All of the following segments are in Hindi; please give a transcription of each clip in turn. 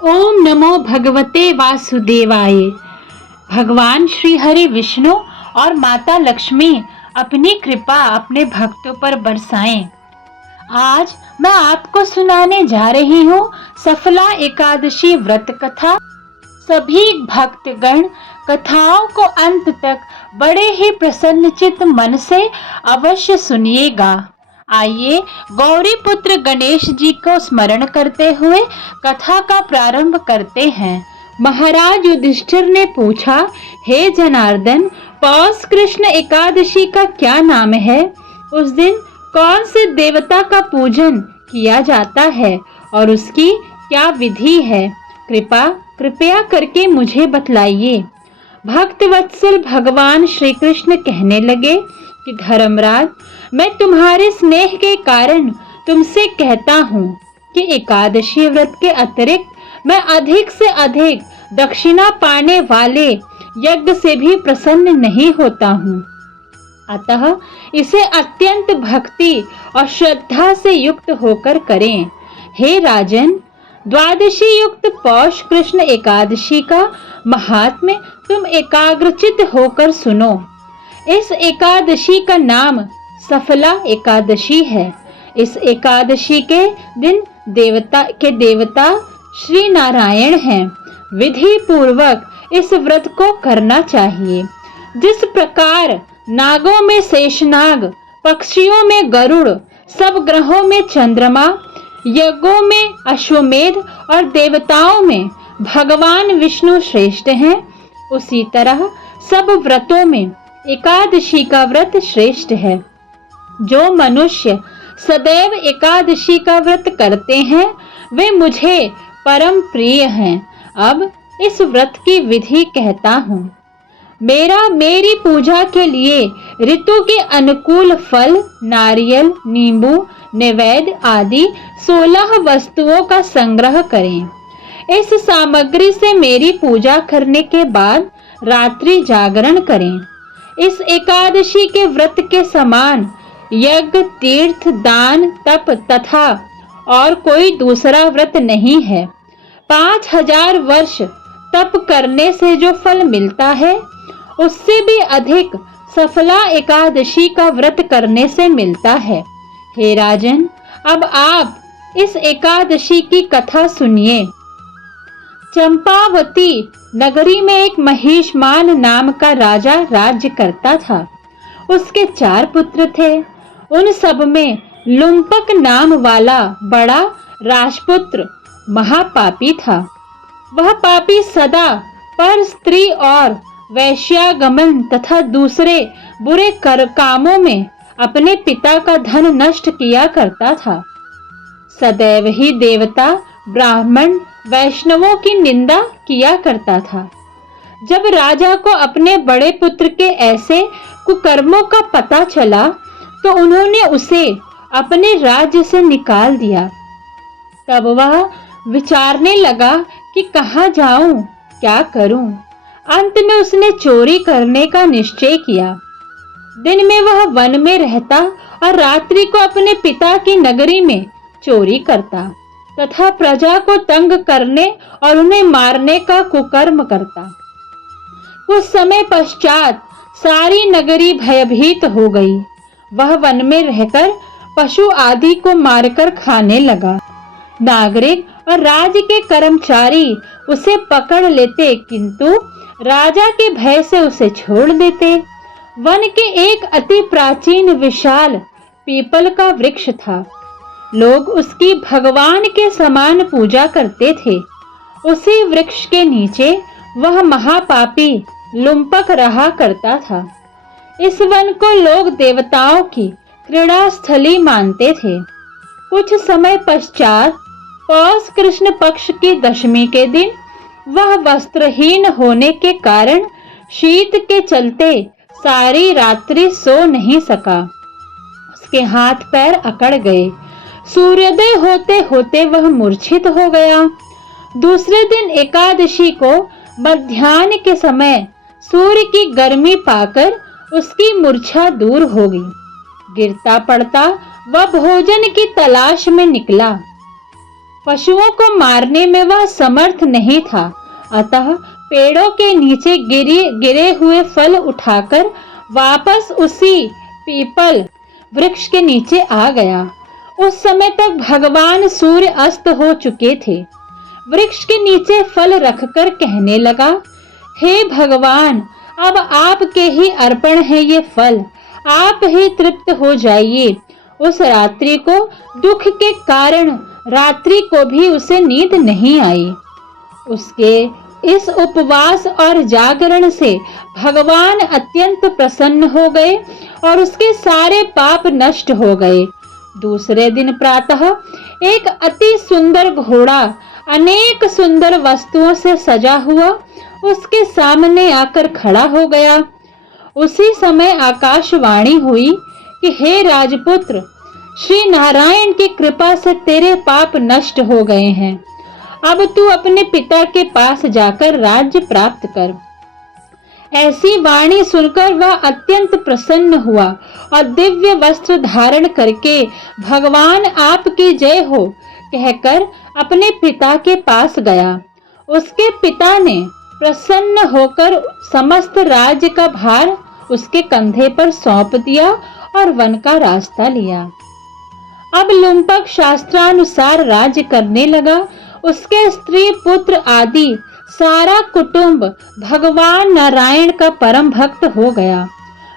ओम नमो भगवते वासुदेवाय। भगवान श्री हरि विष्णु और माता लक्ष्मी अपनी कृपा अपने भक्तों पर बरसाएं। आज मैं आपको सुनाने जा रही हूँ सफला एकादशी व्रत कथा। सभी भक्तगण कथाओं को अंत तक बड़े ही प्रसन्नचित्त मन से अवश्य सुनिएगा। आइए गौरी पुत्र गणेश जी को स्मरण करते हुए कथा का प्रारंभ करते हैं। महाराज युधिष्ठिर ने पूछा, हे जनार्दन, पौष कृष्ण एकादशी का क्या नाम है? उस दिन कौन से देवता का पूजन किया जाता है और उसकी क्या विधि है? कृपया करके मुझे बतलाइए। भक्त वत्सल भगवान श्री कृष्ण कहने लगे कि धर्मराज, मैं तुम्हारे स्नेह के कारण तुमसे कहता हूँ कि एकादशी व्रत के अतिरिक्त मैं अधिक से अधिक दक्षिणा पाने वाले यज्ञ से भी प्रसन्न नहीं होता हूँ। अतः इसे अत्यंत भक्ति और श्रद्धा से युक्त होकर करें। हे राजन, द्वादशी युक्त पौष कृष्ण एकादशी का महात्म्य तुम एकाग्रचित होकर सुनो। इस एकादशी का नाम सफला एकादशी है। इस एकादशी के दिन देवता श्री नारायण हैं। विधि पूर्वक इस व्रत को करना चाहिए। जिस प्रकार नागों में शेषनाग, पक्षियों में गरुड़, सब ग्रहों में चंद्रमा, यज्ञों में अश्वमेध और देवताओं में भगवान विष्णु श्रेष्ठ हैं, उसी तरह सब व्रतों में एकादशी का व्रत श्रेष्ठ है। जो मनुष्य सदैव एकादशी का व्रत करते हैं वे मुझे परम प्रिय हैं। अब इस व्रत की विधि कहता हूँ। मेरी पूजा के लिए ऋतु के अनुकूल फल, नारियल, नींबू, नैवेद्य आदि 16 वस्तुओं का संग्रह करें। इस सामग्री से मेरी पूजा करने के बाद रात्रि जागरण करें। इस एकादशी के व्रत के समान यज्ञ, तीर्थ, दान, तप तथा और कोई दूसरा व्रत नहीं है। 5000 वर्ष तप करने से जो फल मिलता है उससे भी अधिक सफला एकादशी का व्रत करने से मिलता है। हे राजन, अब आप इस एकादशी की कथा सुनिए। चंपावती नगरी में एक महिषमान नाम का राजा राज्य करता था। उसके 4 पुत्र थे। उन सब में लुम्पक नाम वाला बड़ा राजपुत्र महापापी था। वह पापी सदा पर स्त्री और वैश्यागमन तथा दूसरे बुरे कामों में अपने पिता का धन नष्ट किया करता था। सदैव ही देवता, ब्राह्मण, वैष्णवों की निंदा किया करता था। जब राजा को अपने बड़े पुत्र के ऐसे कुकर्मों का पता चला तो उन्होंने उसे अपने राज्य से निकाल दिया। तब वह विचारने लगा कि कहाँ जाऊं, क्या करूं। अंत में उसने चोरी करने का निश्चय किया। दिन में वह वन में रहता और रात्रि को अपने पिता की नगरी में चोरी करता तथा प्रजा को तंग करने और उन्हें मारने का कुकर्म करता। कुछ समय पश्चात सारी नगरी भयभीत हो गई। वह वन में रहकर पशु आदि को मारकर खाने लगा। नागरिक और राज्य के कर्मचारी उसे पकड़ लेते किंतु राजा के भय से उसे छोड़ देते। वन के एक अति प्राचीन विशाल पीपल का वृक्ष था। लोग उसकी भगवान के समान पूजा करते थे। उसी वृक्ष के नीचे वह महापापी लुम्पक रहा करता था। इस वन को लोग देवताओं की क्रीड़ा स्थली मानते थे। कुछ समय पश्चात पौष कृष्ण पक्ष की दशमी के दिन वह वस्त्रहीन होने के कारण शीत के चलते सारी रात्रि सो नहीं सका। उसके हाथ पैर अकड़ गए। सूर्योदय होते होते वह मूर्छित हो गया। दूसरे दिन एकादशी को मध्याह्न के समय सूर्य की गर्मी पाकर उसकी मूर्छा दूर हो गई। गिरता पड़ता वह भोजन की तलाश में निकला। पशुओं को मारने में वह समर्थ नहीं था, अतः पेड़ों के नीचे गिरे हुए फल उठाकर वापस उसी पीपल वृक्ष के नीचे आ गया। उस समय तक भगवान सूर्य अस्त हो चुके थे। वृक्ष के नीचे फल रखकर कहने लगा, हे भगवान, अब आपके ही अर्पण है ये फल, आप ही तृप्त हो जाइए। उस रात्रि को दुख के कारण रात्रि को भी उसे नींद नहीं आई। उसके इस उपवास और जागरण से भगवान अत्यंत प्रसन्न हो गए और उसके सारे पाप नष्ट हो गए। दूसरे दिन प्रातः एक अति सुंदर घोड़ा अनेक सुंदर वस्तुओं से सजा हुआ उसके सामने आकर खड़ा हो गया। उसी समय आकाशवाणी हुई कि हे राजपुत्र, श्री नारायण की कृपा से तेरे पाप नष्ट हो गए हैं। अब तू अपने पिता के पास जाकर राज्य प्राप्त कर। ऐसी वाणी सुनकर वह अत्यंत प्रसन्न हुआ और दिव्य वस्त्र धारण करके भगवान आपकी जय हो कहकर अपने पिता के पास गया। उसके पिता ने प्रसन्न होकर समस्त राज्य का भार उसके कंधे पर सौंप दिया और वन का रास्ता लिया। अब लुम्पक शास्त्रानुसार राज्य करने लगा। उसके स्त्री पुत्र आदि सारा कुटुंब भगवान नारायण का परम भक्त हो गया।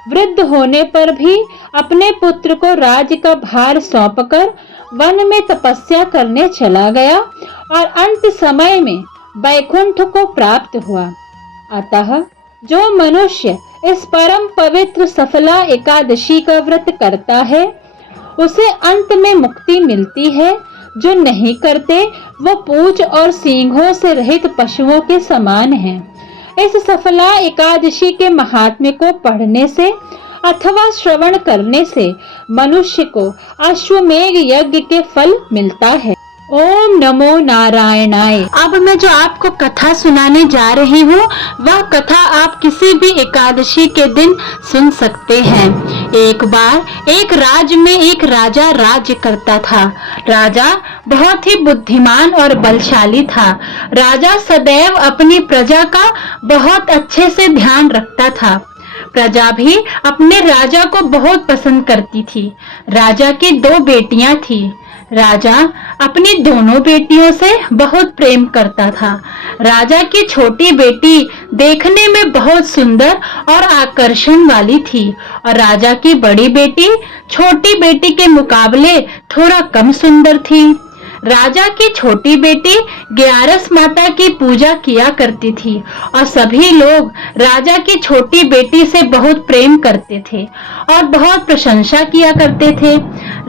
वृद्ध होने पर भी अपने पुत्र को राज्य का भार सौंपकर वन में तपस्या करने चला गया और अंत समय में वैकुंठ को प्राप्त हुआ। अतः जो मनुष्य इस परम पवित्र सफला एकादशी का व्रत करता है उसे अंत में मुक्ति मिलती है। जो नहीं करते वो पूंछ और सींगों से रहित पशुओं के समान हैं। इस सफला एकादशी के महात्म्य को पढ़ने से अथवा श्रवण करने से मनुष्य को अश्वमेघ यज्ञ के फल मिलता है। ओम नमो नारायणाय। अब मैं जो आपको कथा सुनाने जा रही हूँ वह कथा आप किसी भी एकादशी के दिन सुन सकते हैं। एक बार एक राज्य में एक राजा राज्य करता था। राजा बहुत ही बुद्धिमान और बलशाली था। राजा सदैव अपनी प्रजा का बहुत अच्छे से ध्यान रखता था। प्रजा भी अपने राजा को बहुत पसंद करती थी। राजा की 2 बेटियां थी। राजा अपनी दोनों बेटियों से बहुत प्रेम करता था। राजा की छोटी बेटी देखने में बहुत सुंदर और आकर्षण वाली थी और राजा की बड़ी बेटी छोटी बेटी के मुकाबले थोड़ा कम सुंदर थी। राजा की छोटी बेटी ग्यारस माता की पूजा किया करती थी और सभी लोग राजा की छोटी बेटी से बहुत प्रेम करते थे और बहुत प्रशंसा किया करते थे।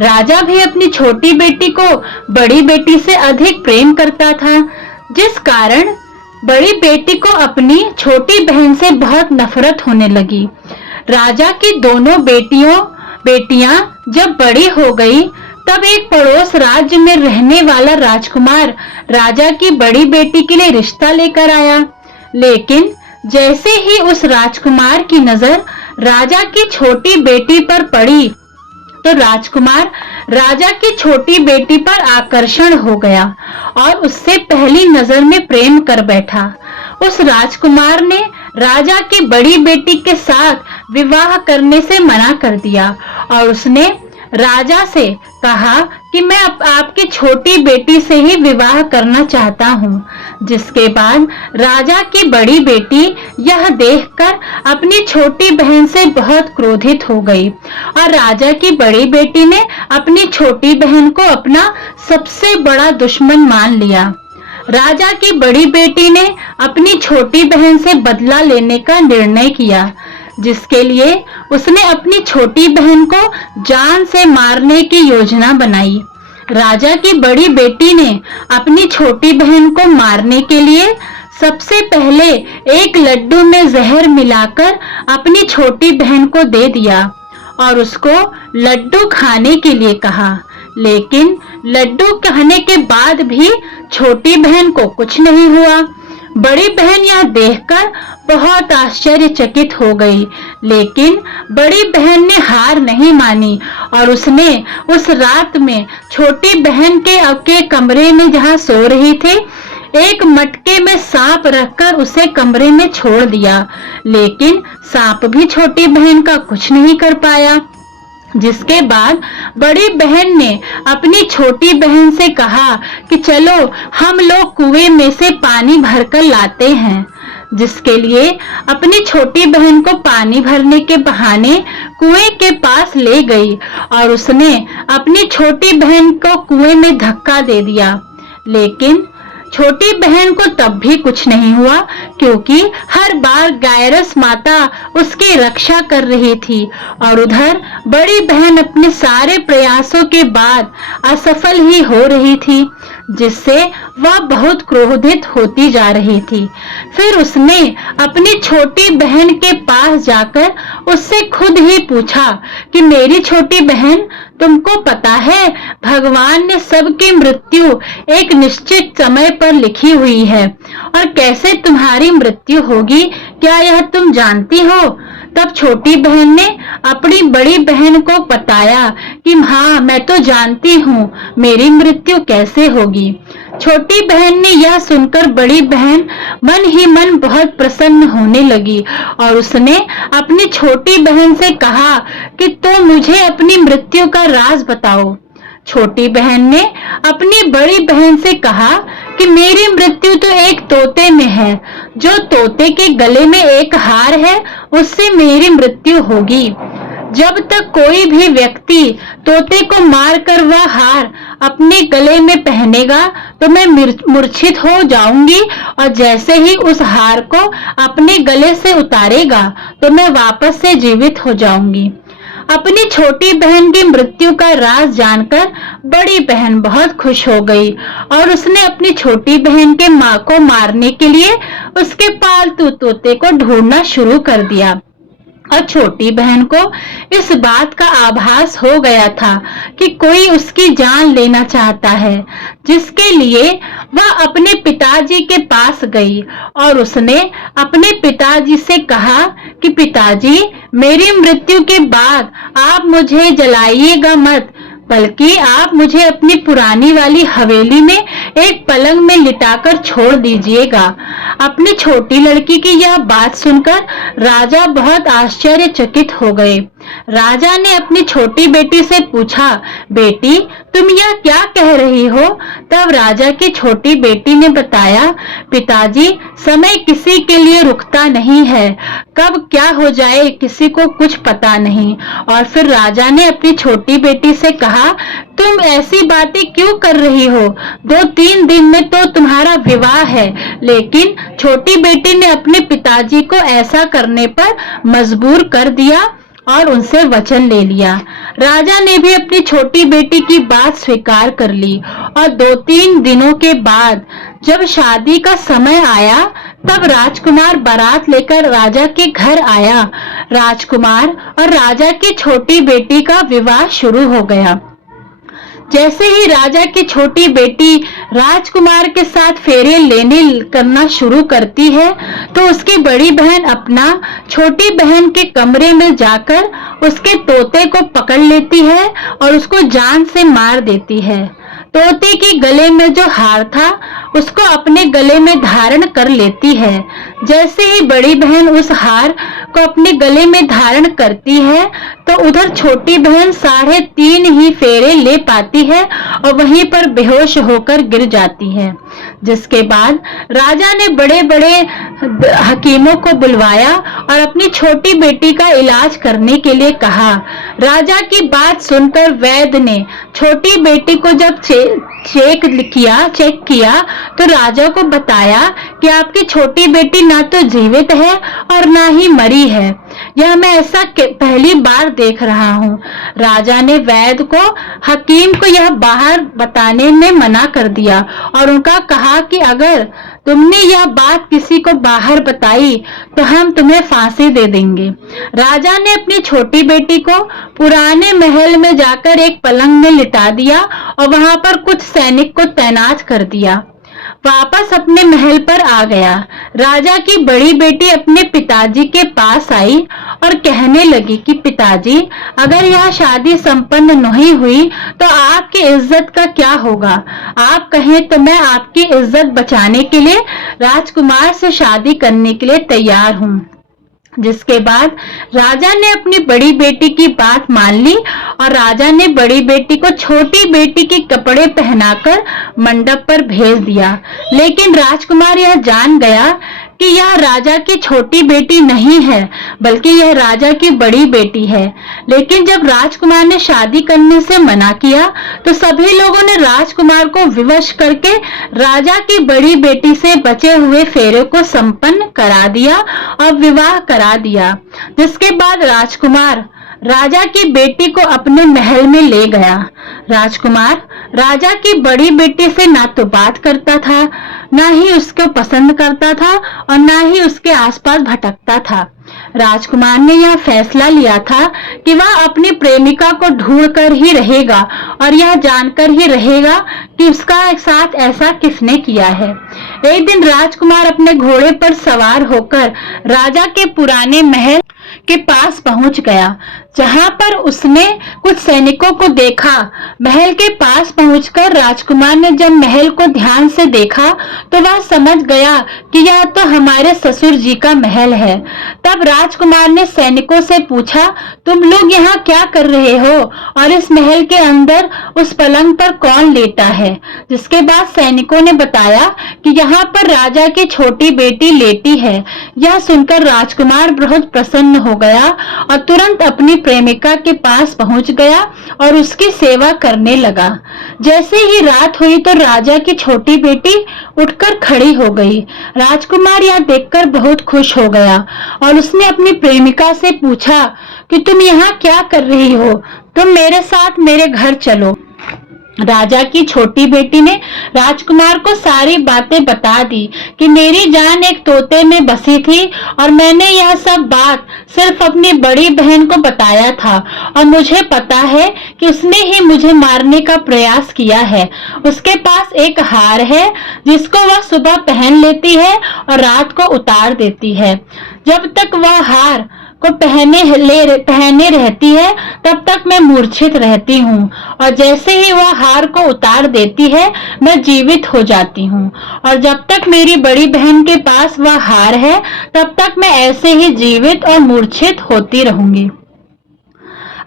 राजा भी अपनी छोटी बेटी को बड़ी बेटी से अधिक प्रेम करता था, जिस कारण बड़ी बेटी को अपनी छोटी बहन से बहुत नफरत होने लगी। राजा की दोनों बेटियां जब बड़ी हो गई तब एक पड़ोस राज्य में रहने वाला राजकुमार राजा की बड़ी बेटी के लिए रिश्ता लेकर आया। लेकिन जैसे ही उस राजकुमार की नजर राजा की छोटी बेटी पर पड़ी तो राजकुमार राजा की छोटी बेटी पर आकर्षण हो गया और उससे पहली नजर में प्रेम कर बैठा। उस राजकुमार ने राजा की बड़ी बेटी के साथ विवाह करने से मना कर दिया और उसने राजा से कहा कि मैं आपकी छोटी बेटी से ही विवाह करना चाहता हूँ। जिसके बाद राजा की बड़ी बेटी यह देखकर अपनी छोटी बहन से बहुत क्रोधित हो गई और राजा की बड़ी बेटी ने अपनी छोटी बहन को अपना सबसे बड़ा दुश्मन मान लिया। राजा की बड़ी बेटी ने अपनी छोटी बहन से बदला लेने का निर्णय किया, जिसके लिए उसने अपनी छोटी बहन को जान से मारने की योजना बनाई। राजा की बड़ी बेटी ने अपनी छोटी बहन को मारने के लिए सबसे पहले एक लड्डू में जहर मिलाकर अपनी छोटी बहन को दे दिया और उसको लड्डू खाने के लिए कहा। लेकिन लड्डू खाने के बाद भी छोटी बहन को कुछ नहीं हुआ। बड़ी बहन यह देखकर बहुत आश्चर्यचकित हो गई, लेकिन बड़ी बहन ने हार नहीं मानी और उसने उस रात में छोटी बहन के कमरे में जहां सो रही थी, एक मटके में सांप रखकर उसे कमरे में छोड़ दिया। लेकिन सांप भी छोटी बहन का कुछ नहीं कर पाया। जिसके बाद बड़ी बहन ने अपनी छोटी बहन से कहा कि चलो हम लोग कुएं में से पानी भरकर लाते हैं। जिसके लिए अपनी छोटी बहन को पानी भरने के बहाने कुएं के पास ले गई और उसने अपनी छोटी बहन को कुएं में धक्का दे दिया। लेकिन छोटी बहन को तब भी कुछ नहीं हुआ, क्योंकि हर बार गायरस माता उसकी रक्षा कर रही थी और उधर बड़ी बहन अपने सारे प्रयासों के बाद असफल ही हो रही थी, जिससे वह बहुत क्रोधित होती जा रही थी। फिर उसने अपनी छोटी बहन के पास जाकर उससे खुद ही पूछा कि मेरी छोटी बहन, तुमको पता है भगवान ने सबकी मृत्यु एक निश्चित समय पर लिखी हुई है और कैसे तुम्हारी मृत्यु होगी, क्या यह तुम जानती हो? तब छोटी बहन ने अपनी बड़ी बहन को बताया कि हाँ, मैं तो जानती हूँ मेरी मृत्यु कैसे होगी। छोटी बहन ने यह सुनकर बड़ी बहन मन ही मन बहुत प्रसन्न होने लगी और उसने अपनी छोटी बहन से कहा कि तो मुझे अपनी मृत्यु का राज बताओ। छोटी बहन ने अपनी बड़ी बहन से कहा कि मेरी मृत्यु तो एक तोते में है, जो तोते के गले में एक हार है, उससे मेरी मृत्यु होगी। जब तक कोई भी व्यक्ति तोते को मारकर वह हार अपने गले में पहनेगा तो मैं मूर्छित हो जाऊंगी और जैसे ही उस हार को अपने गले से उतारेगा तो मैं वापस से जीवित हो जाऊंगी। अपनी छोटी बहन की मृत्यु का राज जानकर बड़ी बहन बहुत खुश हो गई और उसने अपनी छोटी बहन के मां को मारने के लिए उसके पालतू तोते को ढूंढना शुरू कर दिया। और छोटी बहन को इस बात का आभास हो गया था कि कोई उसकी जान लेना चाहता है, जिसके लिए वह अपने पिताजी के पास गई और उसने अपने पिताजी से कहा कि पिताजी, मेरी मृत्यु के बाद आप मुझे जलाइएगा मत, बल्कि आप मुझे अपनी पुरानी वाली हवेली में एक पलंग में लिटाकर छोड़ दीजिएगा। अपनी छोटी लड़की की यह बात सुनकर राजा बहुत आश्चर्यचकित हो गए। राजा ने अपनी छोटी बेटी से पूछा, बेटी, तुम यह क्या कह रही हो? तब राजा की छोटी बेटी ने बताया, पिताजी, समय किसी के लिए रुकता नहीं है, कब क्या हो जाए किसी को कुछ पता नहीं। और फिर राजा ने अपनी छोटी बेटी से कहा, तुम ऐसी बातें क्यों कर रही हो? 2-3 दिन में तो तुम्हारा विवाह है। लेकिन छोटी बेटी ने अपने पिताजी को ऐसा करने पर मजबूर कर दिया और उनसे वचन ले लिया। राजा ने भी अपनी छोटी बेटी की बात स्वीकार कर ली और 2-3 दिनों के बाद जब शादी का समय आया तब राजकुमार बारात लेकर राजा के घर आया। राजकुमार और राजा की छोटी बेटी का विवाह शुरू हो गया। जैसे ही राजा की छोटी बेटी राजकुमार के साथ फेरे लेने करना शुरू करती है तो उसकी बड़ी बहन अपना छोटी बहन के कमरे में जाकर उसके तोते को पकड़ लेती है और उसको जान से मार देती है। तोते के गले में जो हार था उसको अपने गले में धारण कर लेती है। जैसे ही बड़ी बहन उस हार को अपने गले में धारण करती है तो उधर छोटी बहन 3.5 ही फेरे ले पाती है और वहीं पर बेहोश होकर गिर जाती है। जिसके बाद राजा ने बड़े बड़े हकीमों को बुलवाया और अपनी छोटी बेटी का इलाज करने के लिए कहा। राजा की बात सुनकर वैद्य ने छोटी बेटी को जब चेक किया तो राजा को बताया कि आपकी छोटी बेटी ना तो जीवित है और ना ही मरी है। यह मैं ऐसा पहली बार देख रहा हूँ। राजा ने वैद्य को हकीम को यह बाहर बताने में मना कर दिया और उनका कहा कि अगर तुमने यह बात किसी को बाहर बताई तो हम तुम्हें फांसी दे देंगे। राजा ने अपनी छोटी बेटी को पुराने महल में जाकर एक पलंग में लिटा दिया और वहां पर कुछ सैनिक को तैनात कर दिया। वापस अपने महल पर आ गया। राजा की बड़ी बेटी अपने पिताजी के पास आई और कहने लगी कि पिताजी, अगर यह शादी संपन्न नहीं हुई तो आपकी इज्जत का क्या होगा? आप कहें तो मैं आपकी इज्जत बचाने के लिए राजकुमार से शादी करने के लिए तैयार हूँ। जिसके बाद राजा ने अपनी बड़ी बेटी की बात मान ली और राजा ने बड़ी बेटी को छोटी बेटी के कपड़े पहनाकर मंडप पर भेज दिया। लेकिन राजकुमार यह जान गया कि यह राजा की छोटी बेटी नहीं है, बल्कि यह राजा की बड़ी बेटी है। लेकिन जब राजकुमार ने शादी करने से मना किया तो सभी लोगों ने राजकुमार को विवश करके राजा की बड़ी बेटी से बचे हुए फेरे को संपन्न करा दिया और विवाह करा दिया। जिसके बाद राजकुमार राजा की बेटी को अपने महल में ले गया। राजकुमार राजा की बड़ी बेटी से ना तो बात करता था, ना ही उसको पसंद करता था और ना ही उसके आसपास भटकता था। राजकुमार ने यह फैसला लिया था कि वह अपनी प्रेमिका को ढूंढकर ही रहेगा और यह जानकर ही रहेगा कि उसका साथ ऐसा किसने किया है। एक दिन राजकुमार अपने घोड़े पर सवार होकर राजा के पुराने महल के पास पहुंच गया, जहां पर उसने कुछ सैनिकों को देखा। महल के पास पहुंचकर राजकुमार ने जब महल को ध्यान से देखा तो वह समझ गया कि यह तो हमारे ससुर जी का महल है। तब राजकुमार ने सैनिकों से पूछा, तुम लोग यहाँ क्या कर रहे हो और इस महल के अंदर उस पलंग पर कौन लेटा है? जिसके बाद सैनिकों ने बताया कि यहाँ पर राजा की छोटी बेटी लेटी है। यह सुनकर राजकुमार बहुत प्रसन्न हो गया और तुरंत अपनी प्रेमिका के पास पहुंच गया और उसकी सेवा करने लगा। जैसे ही रात हुई तो राजा की छोटी बेटी उठकर खड़ी हो गई। राजकुमार यह देखकर बहुत खुश हो गया और उसने अपनी प्रेमिका से पूछा कि तुम यहाँ क्या कर रही हो? तुम मेरे साथ मेरे घर चलो। राजा की छोटी बेटी ने राजकुमार को सारी बातें बता दी कि मेरी जान एक तोते में बसी थी और मैंने यह सब बात सिर्फ अपनी बड़ी बहन को बताया था और मुझे पता है कि उसने ही मुझे मारने का प्रयास किया है। उसके पास एक हार है जिसको वह सुबह पहन लेती है और रात को उतार देती है। जब तक वह हार को पहने रहती है तब तक मैं मूर्छित रहती हूँ और जैसे ही वह हार को उतार देती है मैं जीवित हो जाती हूँ और जब तक मेरी बड़ी बहन के पास वह हार है तब तक मैं ऐसे ही जीवित और मूर्छित होती रहूंगी।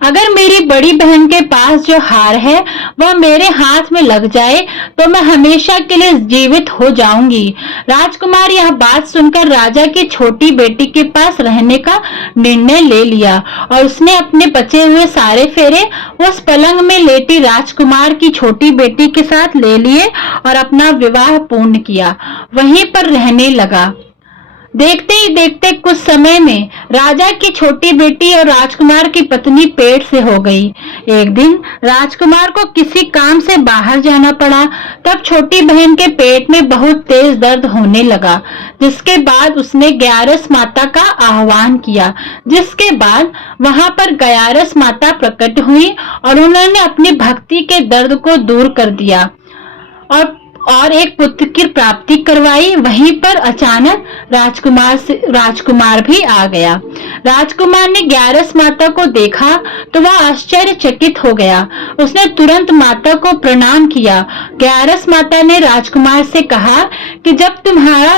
अगर मेरी बड़ी बहन के पास जो हार है वह मेरे हाथ में लग जाए तो मैं हमेशा के लिए जीवित हो जाऊंगी। राजकुमार यह बात सुनकर राजा की छोटी बेटी के पास रहने का निर्णय ले लिया और उसने अपने बचे हुए सारे फेरे उस पलंग में लेटी राजकुमार की छोटी बेटी के साथ ले लिए और अपना विवाह पूर्ण किया, वहीं पर रहने लगा। देखते ही देखते कुछ समय में राजा की छोटी बेटी और राजकुमार की पत्नी पेट से हो गई। एक दिन राजकुमार को किसी काम से बाहर जाना पड़ा। तब छोटी बहन के पेट में बहुत तेज दर्द होने लगा, जिसके बाद उसने ग्यारस माता का आह्वान किया। जिसके बाद वहां पर ग्यारस माता प्रकट हुई और उन्होंने अपनी भक्ति के दर्द को दूर कर दिया और एक पुत्र की प्राप्ति करवाई। वहीं पर अचानक राजकुमार भी आ गया। राजकुमार ने ग्यारस माता को देखा तो वह आश्चर्यचकित हो गया। उसने तुरंत माता को प्रणाम किया। ग्यारस माता ने राजकुमार से कहा कि जब तुम्हारा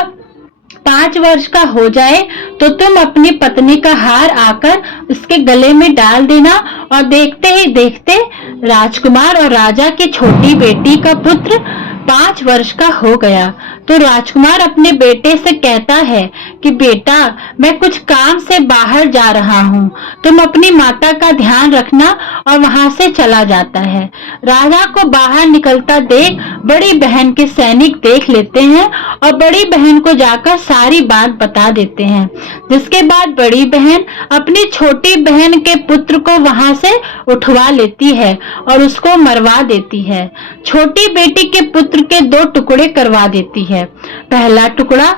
5 वर्ष का हो जाए तो तुम अपनी पत्नी का हार आकर उसके गले में डाल देना। और देखते ही देखते राजकुमार और राजा की छोटी बेटी का पुत्र 5 वर्ष का हो गया। तो राजकुमार अपने बेटे से कहता है कि बेटा, मैं कुछ काम से बाहर जा रहा हूँ, तुम अपनी माता का ध्यान रखना, और वहां से चला जाता है। राजा को बाहर निकलता देख बड़ी बहन के सैनिक देख लेते हैं और बड़ी बहन को जाकर सारी बात बता देते हैं। जिसके बाद बड़ी बहन अपनी छोटी बहन के पुत्र को वहां से उठवा लेती है और उसको मरवा देती है। छोटी बेटी के पुत्र के 2 टुकड़े करवा देती है। पहला टुकड़ा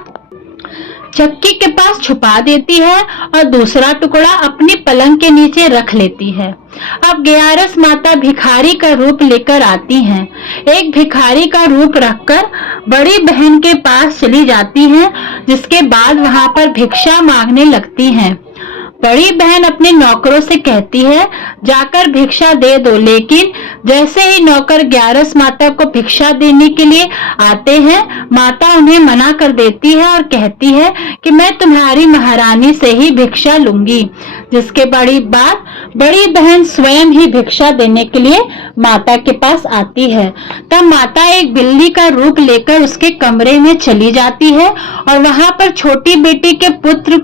चक्की के पास छुपा देती है और दूसरा टुकड़ा अपनी पलंग के नीचे रख लेती है। अब ग्यारस माता भिखारी का रूप लेकर आती हैं। एक भिखारी का रूप रखकर बड़ी बहन के पास चली जाती हैं, जिसके बाद वहां पर भिक्षा मांगने लगती हैं। बड़ी बहन अपने नौकरों से कहती है, जाकर भिक्षा दे दो, लेकिन जैसे ही नौकर ग्यारस माता को भिक्षा देने के लिए आते हैं, माता उन्हें मना कर देती है और कहती है कि मैं तुम्हारी महारानी से ही भिक्षा लूंगी। जिसके बाद बड़ी बहन स्वयं ही भिक्षा देने के लिए माता के पास आती है। तब माता एक बिल्ली का रूप लेकर उसके कमरे में चली जाती है और वहां पर छोटी बेटी के पुत्र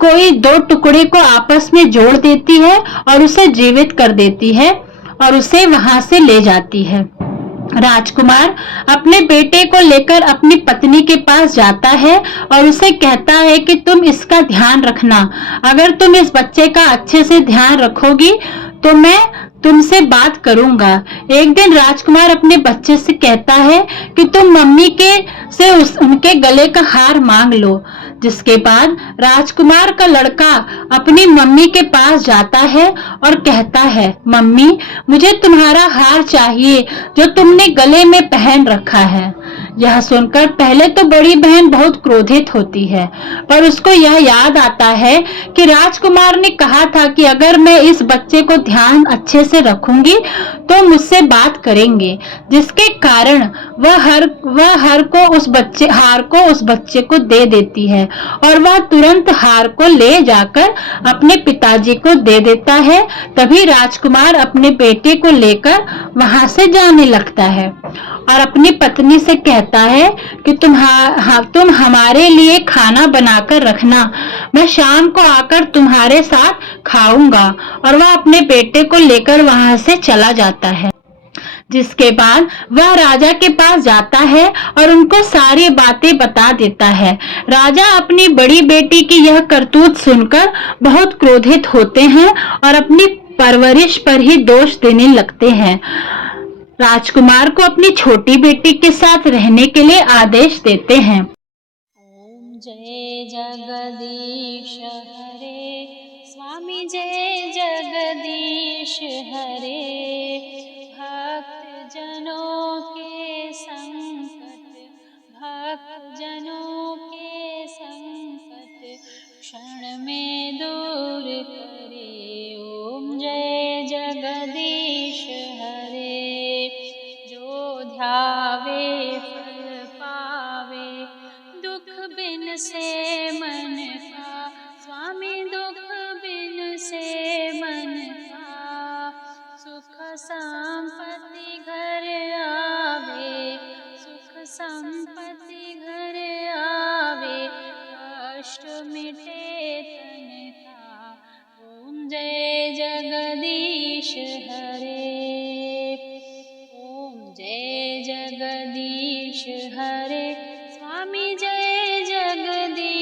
कोई दो टुकड़े को आपस में जोड़ देती है और उसे जीवित कर देती है और उसे वहां से ले जाती है। राजकुमार अपने बेटे को लेकर अपनी पत्नी के पास जाता है और उसे कहता है कि तुम इसका ध्यान रखना। अगर तुम इस बच्चे का अच्छे से ध्यान रखोगी तो मैं तुमसे बात करूंगा। एक दिन राजकुमार अपने बच्चे से कहता है कि तुम मम्मी के से उनके गले का हार मांग लो। जिसके बाद राजकुमार का लड़का अपनी मम्मी के पास जाता है और कहता है, मम्मी मुझे तुम्हारा हार चाहिए जो तुमने गले में पहन रखा है। यह सुनकर पहले तो बड़ी बहन बहुत क्रोधित होती है, पर उसको यह याद आता है कि राजकुमार ने कहा था कि अगर मैं इस बच्चे को ध्यान अच्छे से रखूंगी तो मुझसे बात करेंगे, जिसके कारण वह हार को उस बच्चे को दे देती है और वह तुरंत हार को ले जाकर अपने पिताजी को दे देता है। तभी राजकुमार अपने बेटे को लेकर वहां से जाने लगता है और अपनी पत्नी से कहता है कि तुम हमारे लिए खाना बनाकर रखना, मैं शाम को आकर तुम्हारे साथ खाऊंगा। और वह अपने बेटे को लेकर वहां से चला जाता है। जिसके बाद वह राजा के पास जाता है और उनको सारी बातें बता देता है। राजा अपनी बड़ी बेटी की यह करतूत सुनकर बहुत क्रोधित होते हैं और अपनी परवरिश पर ही दोष देने लगते हैं। राजकुमार को अपनी छोटी बेटी के साथ रहने के लिए आदेश देते हैं। ओम जय जगदीश हरे, स्वामी जय जगदीश हरे। भक्त जनों के संकट क्षण में दूर करे। ओम जय जगदीश हरे। जो ध्यावे फल पावे, दुख बिन से मन का, स्वामी दुख बिन से मन का। सुख संपत्ति घर आवे, सुख संपत्ति घर आवे, कष्ट मिटे तन का। ओम जय जगदीश हरे। ओम जय जगदीश हरे, स्वामी जय जगदीश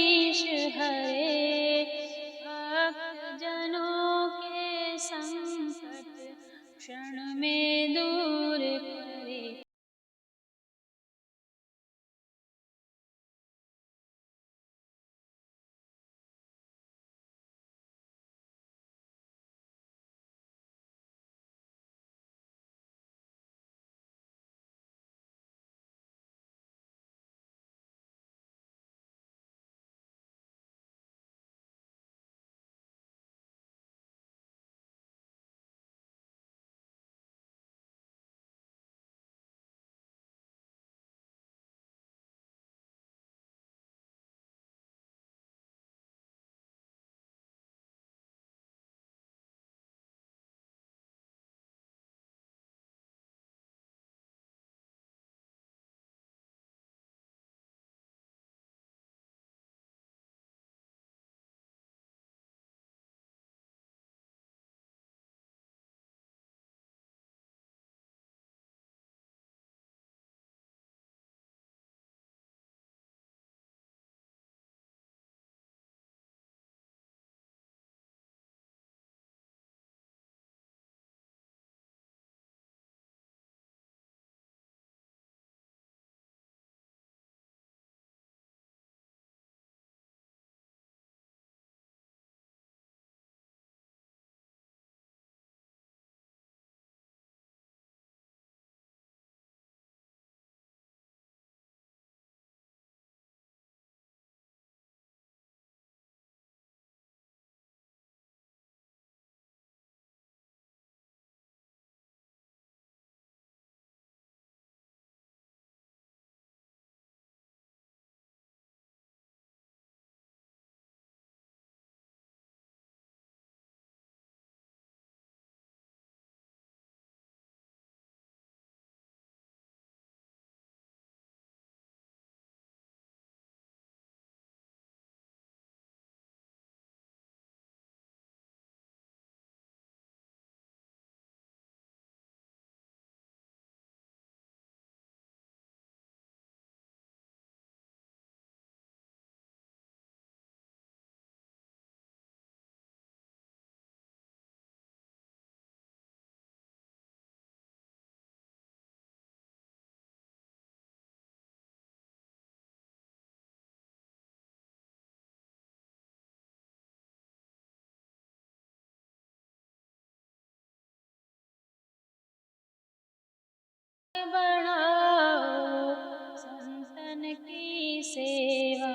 बढ़ाओ संतन की सेवा।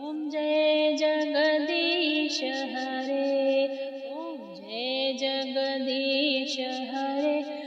ओम जय जगदीश हरे, ओम जय जगदीश हरे।